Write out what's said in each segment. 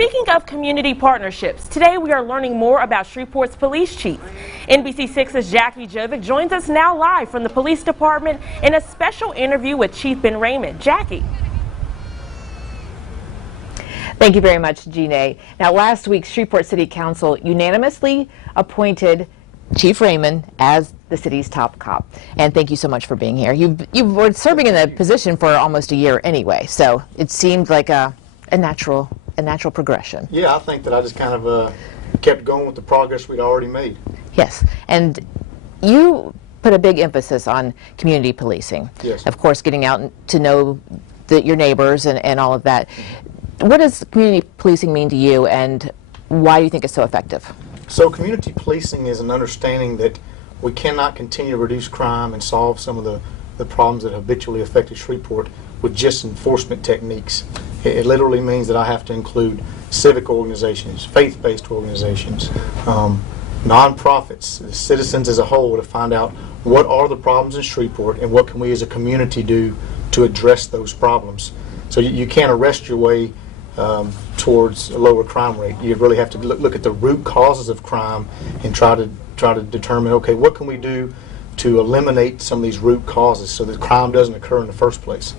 Speaking of community partnerships, today we are learning more about Shreveport's police chief. NBC6's Jackie Jovic joins us now live from the police department in a special interview with Chief Ben Raymond. Jackie. Thank you very much, Jeanne. Now, last week, Shreveport City Council unanimously appointed Chief Raymond as the city's top cop. And thank you so much for being here. You were serving in the position for almost a year anyway, so it seemed like a natural progression. Yeah, I think that I just kind of kept going with the progress we'd already made. Yes, and you put a big emphasis on community policing. Yes. Of course, getting out to know your neighbors and all of that. What does community policing mean to you, and why do you think it's so effective? So community policing is an understanding that we cannot continue to reduce crime and solve some of the problems that habitually affected Shreveport with just enforcement techniques. It literally means that I have to include civic organizations, faith-based organizations, nonprofits, citizens as a whole, to find out what are the problems in Shreveport and what can we as a community do to address those problems. So you can't arrest your way towards a lower crime rate. You really have to look at the root causes of crime and try to determine, okay, what can we do to eliminate some of these root causes so that crime doesn't occur in the first place.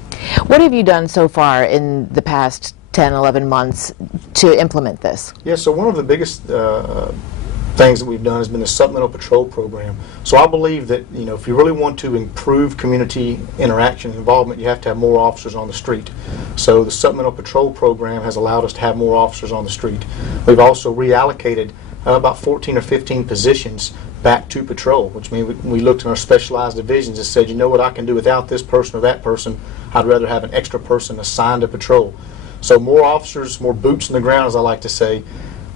What have you done so far in the past 10, 11 months to implement this? Yeah, so one of the biggest things that we've done has been the supplemental patrol program. So I believe that, you know, if you really want to improve community interaction and involvement, you have to have more officers on the street. So the supplemental patrol program has allowed us to have more officers on the street. We've also reallocated about 14 or 15 positions back to patrol, which means we looked in our specialized divisions and said, you know what, I can do without this person or that person. I'd rather have an extra person assigned to patrol. So more officers, more boots in the ground, as I like to say,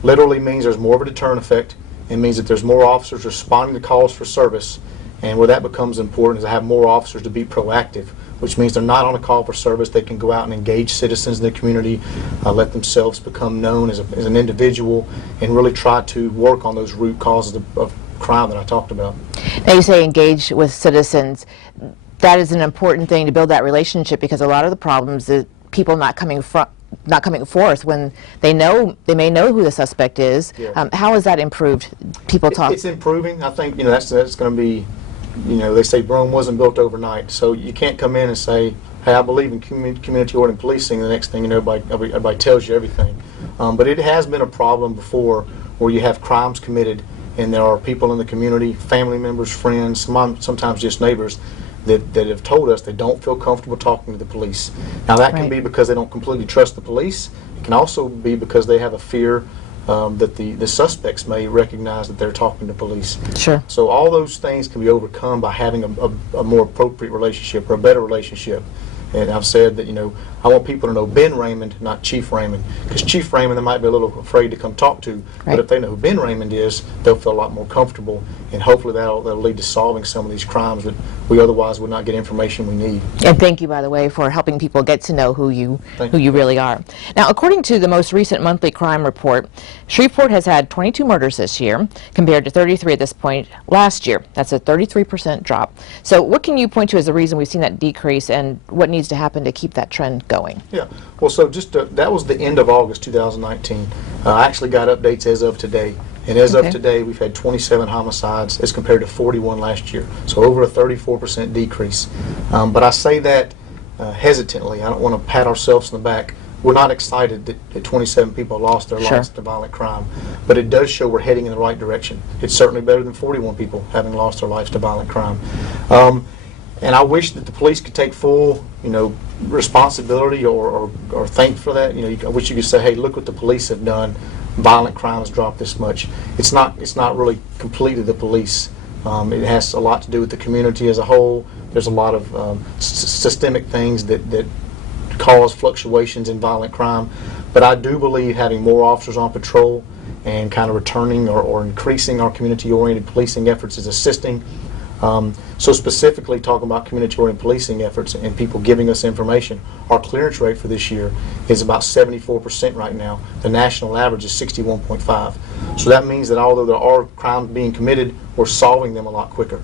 literally means there's more of a deterrent effect. It means that there's more officers responding to calls for service, and where that becomes important is to have more officers to be proactive, which means they're not on a call for service. They can go out and engage citizens in the community, let themselves become known as an individual, and really try to work on those root causes of crime that I talked about. Now you say engage with citizens. That is an important thing to build that relationship, because a lot of the problems is people not coming forth when they may know who the suspect is. Yeah. How has that improved? People talk. It's improving. I think, you know, that's going to be, you know, they say Rome wasn't built overnight. So you can't come in and say, hey, I believe in community-oriented policing. The next thing you know, everybody tells you everything. But it has been a problem before where you have crimes committed and there are people in the community, family members, friends, sometimes just neighbors, that have told us they don't feel comfortable talking to the police. Now that can be because they don't completely trust the police. It can also be because they have a fear that the suspects may recognize that they're talking to police. Sure. So all those things can be overcome by having a more appropriate relationship or a better relationship. And I've said that, you know, I want people to know Ben Raymond, not Chief Raymond. Because Chief Raymond, they might be a little afraid to come talk to. Right. But if they know who Ben Raymond is, they'll feel a lot more comfortable. And hopefully that'll lead to solving some of these crimes that we otherwise would not get information we need. And thank you, by the way, for helping people get to know who you really are. Now, according to the most recent monthly crime report, Shreveport has had 22 murders this year, compared to 33 at this point last year. That's a 33% drop. So what can you point to as the reason we've seen that decrease, and what needs to happen to keep that trend going? Yeah, well, so just that was the end of August 2019. I actually got updates as of today. And as of today, we've had 27 homicides as compared to 41 last year. So over a 34% decrease. But I say that hesitantly. I don't want to pat ourselves in the back. We're not excited that 27 people lost their lives to violent crime. But it does show we're heading in the right direction. It's certainly better than 41 people having lost their lives to violent crime. And I wish that the police could take full, you know, responsibility or thank for that. You know, I wish you could say, hey, look what the police have done. Violent crime has dropped this much. It's not really completely the police. It has a lot to do with the community as a whole. There's a lot of systemic things that cause fluctuations in violent crime. But I do believe having more officers on patrol and kind of returning or increasing our community-oriented policing efforts is assisting. So specifically talking about community-oriented policing efforts and people giving us information, our clearance rate for this year is about 74% right now. The national average is 61.5. So that means that although there are crimes being committed, we're solving them a lot quicker.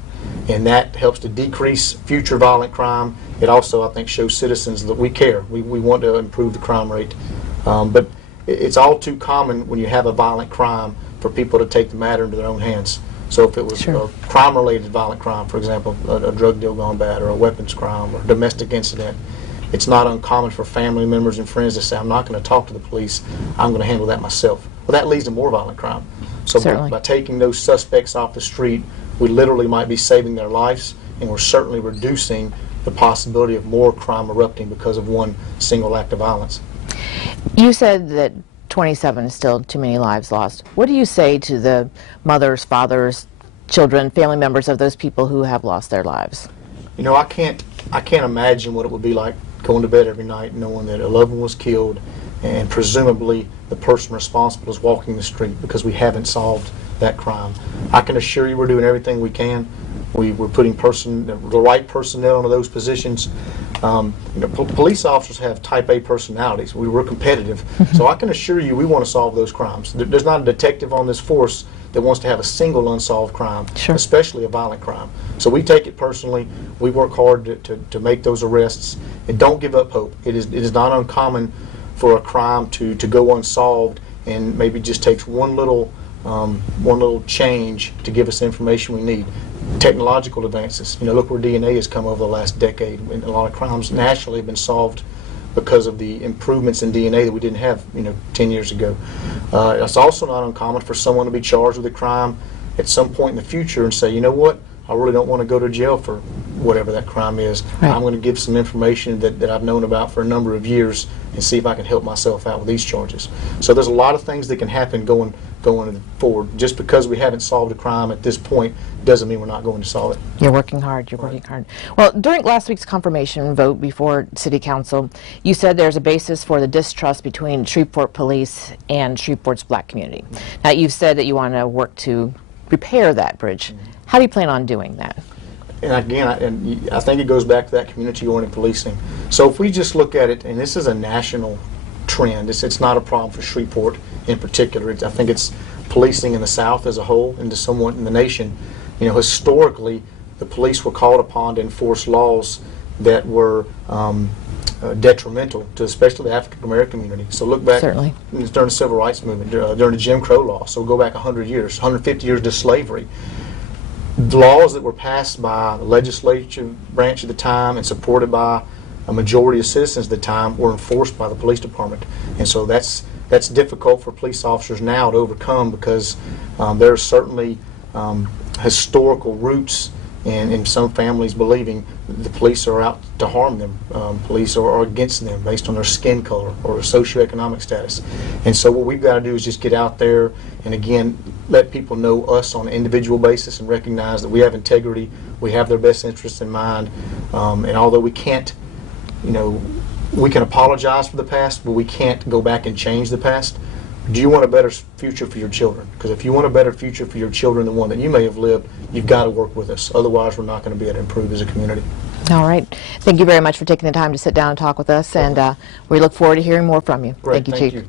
And that helps to decrease future violent crime. It also, I think, shows citizens that we care. We want to improve the crime rate. But it's all too common when you have a violent crime for people to take the matter into their own hands. So if it was a crime-related violent crime, for example, a drug deal gone bad, or a weapons crime, or domestic incident, it's not uncommon for family members and friends to say, I'm not going to talk to the police, I'm going to handle that myself. Well, that leads to more violent crime. So by taking those suspects off the street, we literally might be saving their lives, and we're certainly reducing the possibility of more crime erupting because of one single act of violence. You said that 27 is still too many lives lost. What do you say to the mothers, fathers, children, family members of those people who have lost their lives? You know, I can't imagine what it would be like going to bed every night knowing that a loved one was killed and presumably the person responsible is walking the street because we haven't solved that crime. I can assure you we're doing everything we can. We're putting the right personnel into those positions. You know, police officers have type A personalities. We're competitive. So I can assure you we want to solve those crimes. There's not a detective on this force that wants to have a single unsolved crime, especially a violent crime. So we take it personally. We work hard to make those arrests, and don't give up hope. It is not uncommon for a crime to go unsolved, and maybe just takes one little change to give us the information we need. Technological advances. You know, look where DNA has come over the last decade. And a lot of crimes nationally have been solved because of the improvements in DNA that we didn't have, 10 years ago. It's also not uncommon for someone to be charged with a crime at some point in the future and say, you know what, I really don't want to go to jail for whatever that crime is. Right. I'm going to give some information that I've known about for a number of years and see if I can help myself out with these charges. So there's a lot of things that can happen going forward. Just because we haven't solved a crime at this point doesn't mean we're not going to solve it. You're working hard. You're working hard. Well, during last week's confirmation vote before City Council, you said there's a basis for the distrust between Shreveport Police and Shreveport's black community. Now, you've said that you want to work to repair that bridge. How do you plan on doing that? And again, I think it goes back to that community-oriented policing. So if we just look at it, and this is a national trend, it's not a problem for Shreveport in particular. I think it's policing in the South as a whole and to somewhat in the nation. Historically, the police were called upon to enforce laws that were detrimental to especially the African American community. So look back during the Civil Rights Movement, during the Jim Crow law. So go back 100 years, 150 years to slavery. The laws that were passed by the legislative branch at the time and supported by a majority of citizens at the time were enforced by the police department. And so that's difficult for police officers now to overcome because there are certainly historical roots in some families believing the police are out to harm them. Police are against them based on their skin color or their socioeconomic status. And so what we've got to do is just get out there and again let people know us on an individual basis and recognize that we have integrity, we have their best interests in mind, and although we can't, we can apologize for the past, but we can't go back and change the past. Do you want a better future for your children? Because if you want a better future for your children than one that you may have lived, you've got to work with us. Otherwise, we're not going to be able to improve as a community. All right. Thank you very much for taking the time to sit down and talk with us, and we look forward to hearing more from you. Great. Thank you, Chief.